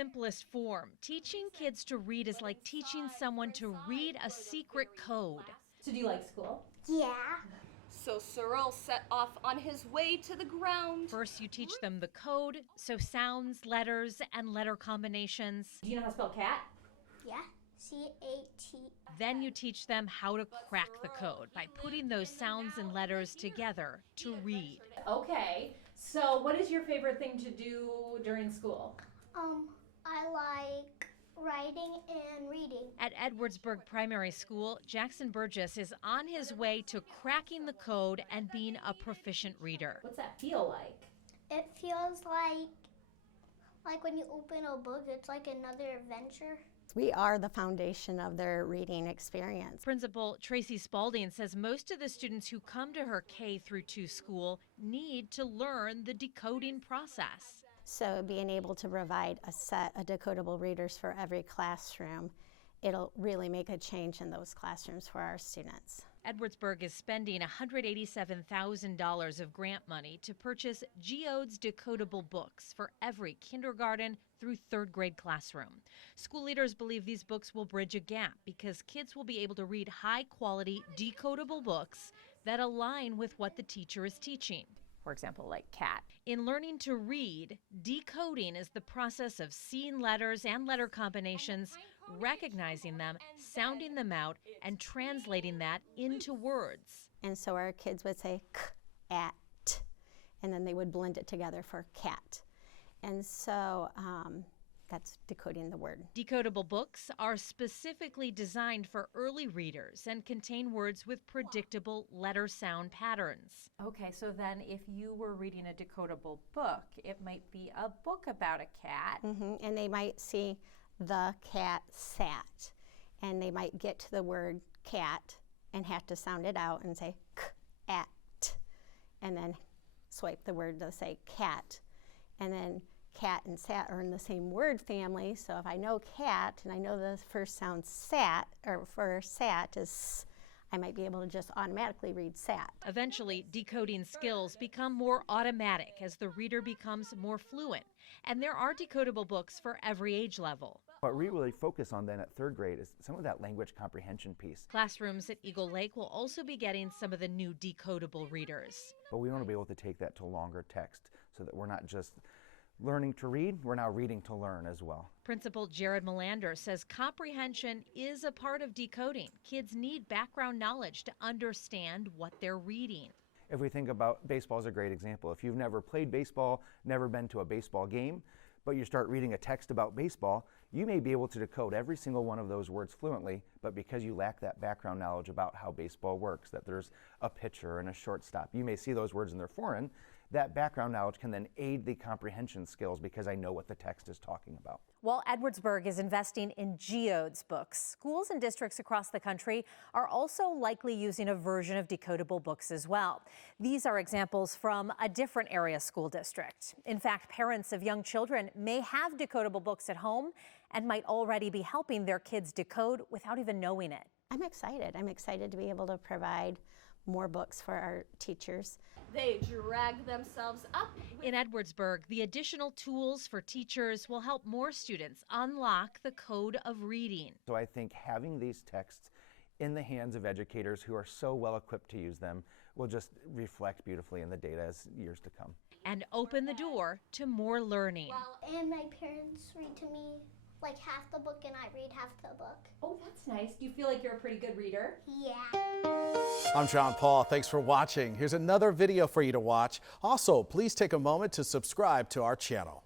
simplest form, teaching kids to read is like teaching someone to read a secret code. So do you like school? Yeah. So Cyril set off on his way to the ground. First, you teach them the code, so sounds, letters, and letter combinations. Do you know how to spell cat? Yeah. C-A-T. Then you teach them how to crack the code by putting those sounds and letters together to read. Okay, so what is your favorite thing to do during school? I like writing and reading. At Edwardsburg Primary School, Jackson Burgess is on his way to cracking the code and being a proficient reader. What's that feel like? It feels like when you open a book, it's like another adventure. We are the foundation of their reading experience. Principal Tracy Spalding says most of the students who come to her K-2 school need to learn the decoding process. So being able to provide a set of decodable readers for every classroom, it'll really make a change in those classrooms for our students. Edwardsburg is spending $187,000 of grant money to purchase Geodes decodable books for every kindergarten through third grade classroom. School leaders believe these books will bridge a gap because kids will be able to read high-quality decodable books that align with what the teacher is teaching. For example, like cat. In learning to read, decoding is the process of seeing letters and letter combinations, recognizing them, sounding them out, and translating that into words. And so our kids would say k-at, and then they would blend it together for cat. And so that's decoding the word. Decodable books are specifically designed for early readers and contain words with predictable letter sound patterns. Okay, so then if you were reading a decodable book, it might be a book about a cat. And they might see the cat sat, and they might get to the word cat and have to sound it out and say k-at, and then swipe the word to say cat. And then cat and sat are in the same word family, so if I know cat and I know the first sound sat, or for sat is, I might be able to just automatically read sat. Eventually, decoding skills become more automatic as the reader becomes more fluent. And there are decodable books for every age level. What we really focus on then at third grade is some of that language comprehension piece. Classrooms at Eagle Lake will also be getting some of the new decodable readers. But we want to be able to take that to longer text so that we're not just learning to read, we're now reading to learn as well. Principal Jared Melander says comprehension is a part of decoding. Kids need background knowledge to understand what they're reading. If we think about baseball as a great example, if you've never played baseball, never been to a baseball game, but you start reading a text about baseball, you may be able to decode every single one of those words fluently, but because you lack that background knowledge about how baseball works, that there's a pitcher and a shortstop, you may see those words and they're foreign. That background knowledge can then aid the comprehension skills because I know what the text is talking about. While Edwardsburg is investing in Geodes books, schools and districts across the country are also likely using a version of decodable books as well. These are examples from a different area school district. In fact, parents of young children may have decodable books at home and might already be helping their kids decode without even knowing it. I'm excited. I'm excited to be able to provide more books for our teachers. They drag themselves up. In Edwardsburg, the additional tools for teachers will help more students unlock the code of reading. So I think having these texts in the hands of educators who are so well equipped to use them will just reflect beautifully in the data as years to come. And open the door to more learning. And my parents read to me like half the book and I read half the book. Oh, that's nice. Do you feel like you're a pretty good reader? Yeah. I'm John Paul. Thanks for watching. Here's another video for you to watch. Also, please take a moment to subscribe to our channel.